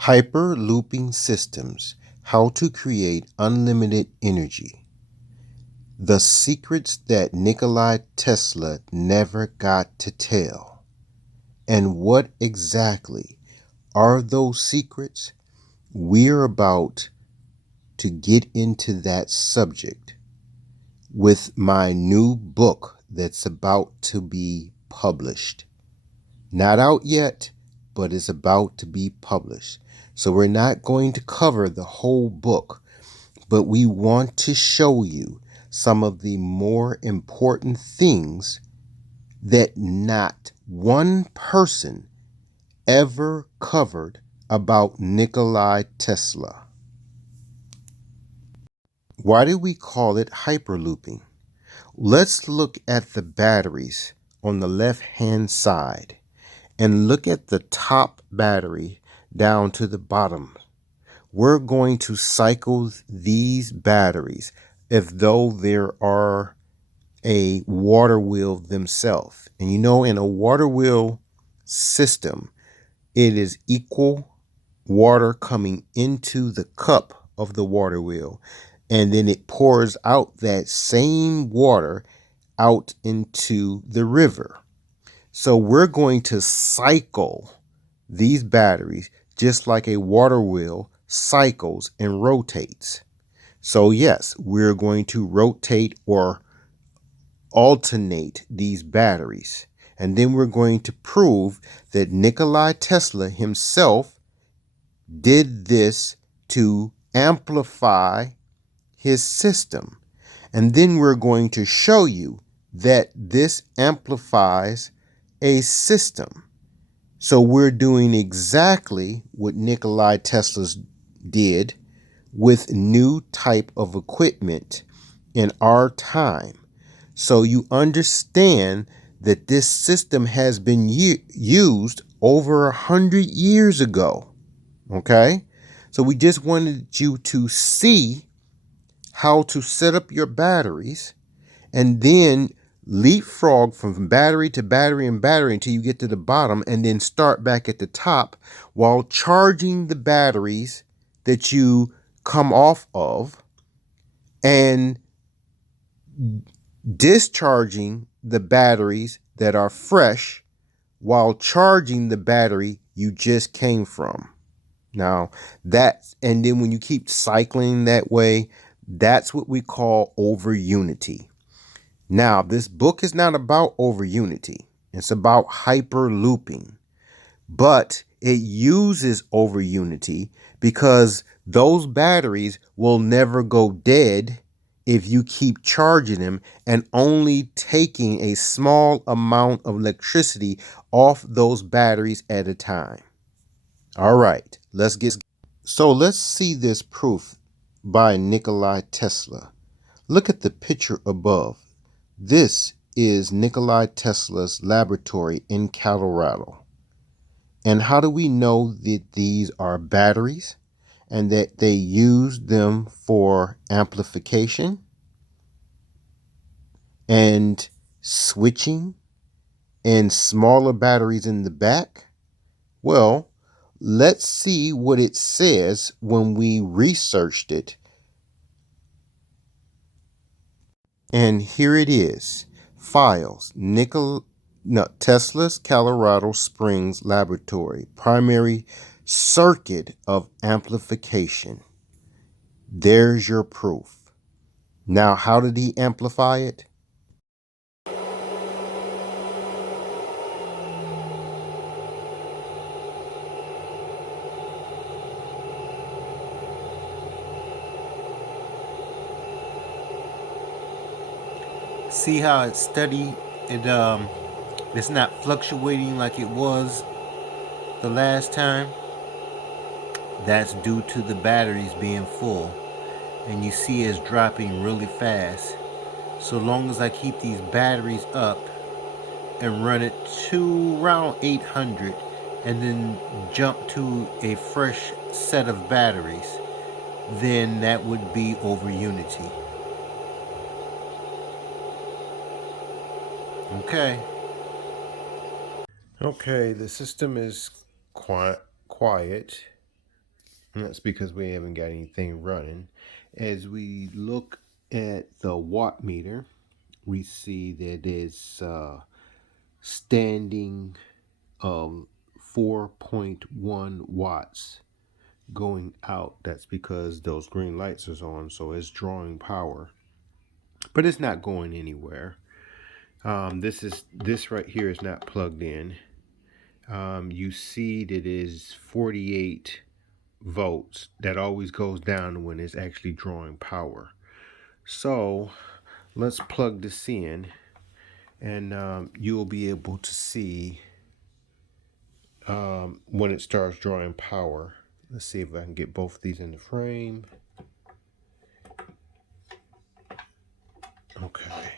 Hyperlooping systems, how to create unlimited energy. The secrets that Nikolai Tesla never got to tell. And what exactly are those secrets? We're about to get into that subject with my new book that's about to be published. Not out yet, but is about to be published. So we're not going to cover the whole book, but we want to show you some of the more important things that not one person ever covered about Nikolai Tesla. Why do we call it hyperlooping? Let's look at the batteries on the left-hand side and look at the top battery down to the bottom. We're going to cycle these batteries as though there are a water wheel themselves. And you know, in a water wheel system, it is equal water coming into the cup of the water wheel, and then it pours out that same water out into the river. So we're going to cycle these batteries just like a water wheel cycles and rotates. So yes, we're going to rotate or alternate these batteries. And then we're going to prove that Nikolai Tesla himself did this to amplify his system. And then we're going to show you that this amplifies a system. So we're doing exactly what Nikolai Tesla did with new type of equipment in our time. So you understand that this system has been used over 100 years ago. Okay? So we just wanted you to see how to set up your batteries and then leapfrog from battery to battery and battery until you get to the bottom, and then start back at the top while charging the batteries that you come off of and discharging the batteries that are fresh while charging the battery you just came from. Now and then when you keep cycling that way, that's what we call over unity. Now, this book is not about over unity. It's about hyper looping, but it uses over unity because those batteries will never go dead if you keep charging them and only taking a small amount of electricity off those batteries at a time. All right, let's see this proof by Nikolai Tesla. Look at the picture above. This is Nikolai Tesla's laboratory in Colorado. And how do we know that these are batteries and that they use them for amplification and switching and smaller batteries in the back? Well, let's see what it says when we researched it. And here it is. Files. Tesla's Colorado Springs Laboratory. Primary circuit of amplification. There's your proof. Now, how did he amplify it? See how it's steady? It's not fluctuating like it was the last time. That's due to the batteries being full, and you see it's dropping really fast. So long as I keep these batteries up and run it to around 800 and then jump to a fresh set of batteries, then that would be over unity. Okay. Okay, the system is quiet. That's because we haven't got anything running. As we look at the watt meter, we see that it's standing 4.1 watts going out. That's because those green lights are on, so it's drawing power, but it's not going anywhere. This right here is not plugged in. You see that it is 48 volts. That always goes down when it's actually drawing power. So let's plug this in, and you'll be able to see when it starts drawing power. Let's see if I can get both of these in the frame. Okay.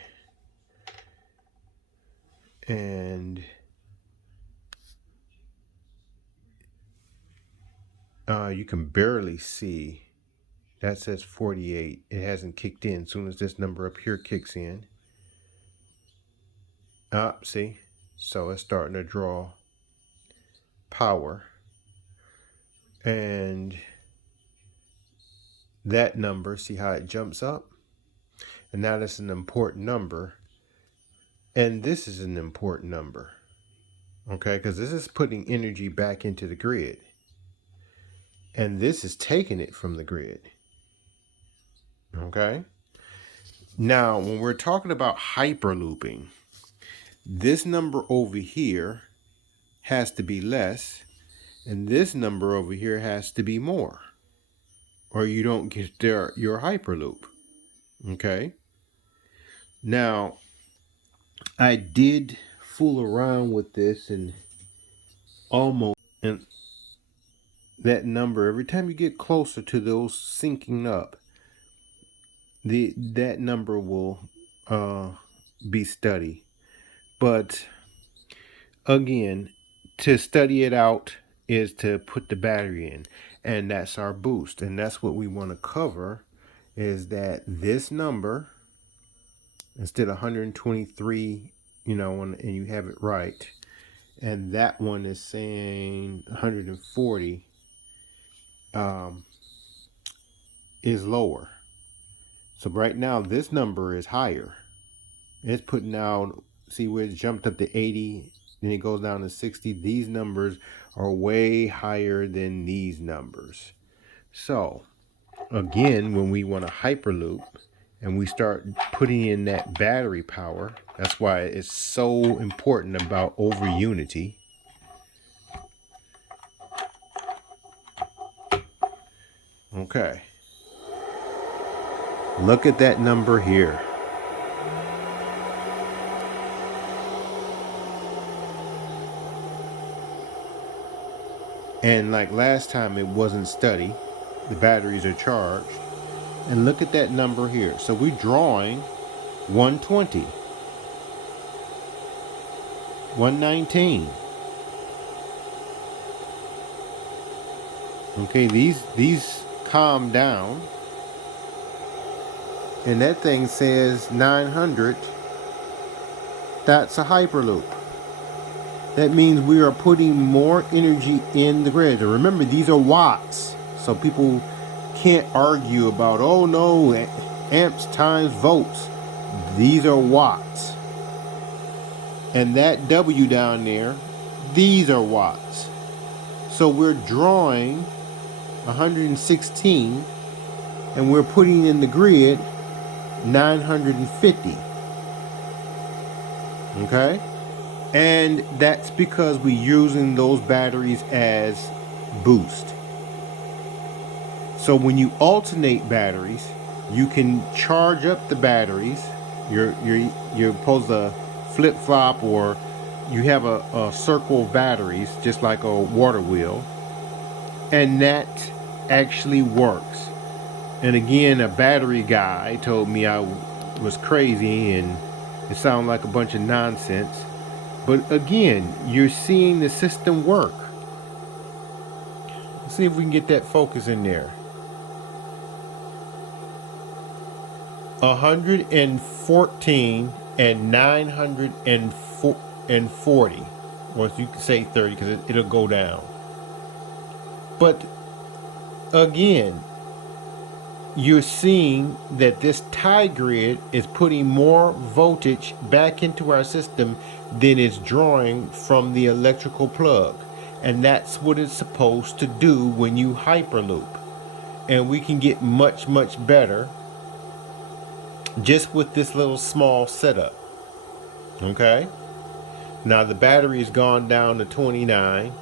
And you can barely see. That says 48. It hasn't kicked in. As soon as this number up here kicks in. See? So it's starting to draw power. And that number, see how it jumps up? And now that's an important number. And this is an important number. Okay, because this is putting energy back into the grid. And this is taking it from the grid. Okay? Now, when we're talking about hyperlooping, this number over here has to be less, and this number over here has to be more, or you don't get your hyperloop. Okay? Now, I did fool around with this and that number, every time you get closer to those syncing up, that number will be steady. But again, to study it out is to put the battery in, and that's our boost. And that's what we want to cover, is that this number, instead of 123, and you have it right, and that one is saying 140, is lower. So right now this number is higher. It's putting out, see where it jumped up to 80, then it goes down to 60. These numbers are way higher than these numbers. So again, when we want to hyperloop and we start putting in that battery power, that's why it's so important about over unity. Okay. Look at that number here. And like last time, it wasn't steady. The batteries are charged. And look at that number here. So we're drawing 120, 119. Okay, these calm down. And that thing says 900. That's a hyperloop. That means we are putting more energy in the grid. And remember, these are watts. So people can't argue about, oh no, amps times volts. These are watts. And that W down there, these are watts. So we're drawing 116 and we're putting in the grid 950. Okay? And that's because we're using those batteries as boost. So when you alternate batteries, you can charge up the batteries. You're supposed to flip flop, or you have a circle of batteries, just like a water wheel, and that actually works. And again, a battery guy told me I was crazy and it sounded like a bunch of nonsense. But again, you're seeing the system work. Let's see if we can get that focus in there. 114 and 940. Or if you can say 30, because it'll go down. But Again, you're seeing that this tie grid is putting more voltage back into our system than it's drawing from the electrical plug. And that's what it's supposed to do when you hyperloop. And we can get much, much better just with this little small setup. Okay? Now the battery has gone down to 29.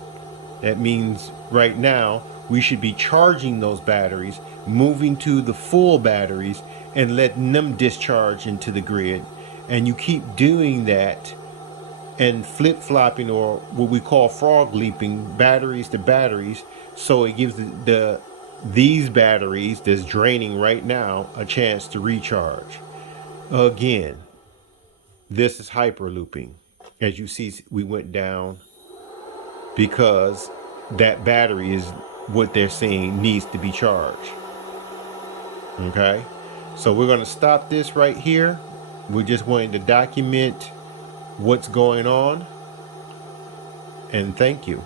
That means right now we should be charging those batteries, moving to the full batteries, and letting them discharge into the grid. And you keep doing that and flip-flopping, or what we call frog leaping, batteries to batteries, so it gives these batteries that's draining right now a chance to recharge. Again, this is hyperlooping. As you see, we went down because that battery is what they're saying needs to be charged. Okay, so we're going to stop this right here. We're just wanting to document what's going on, and thank you.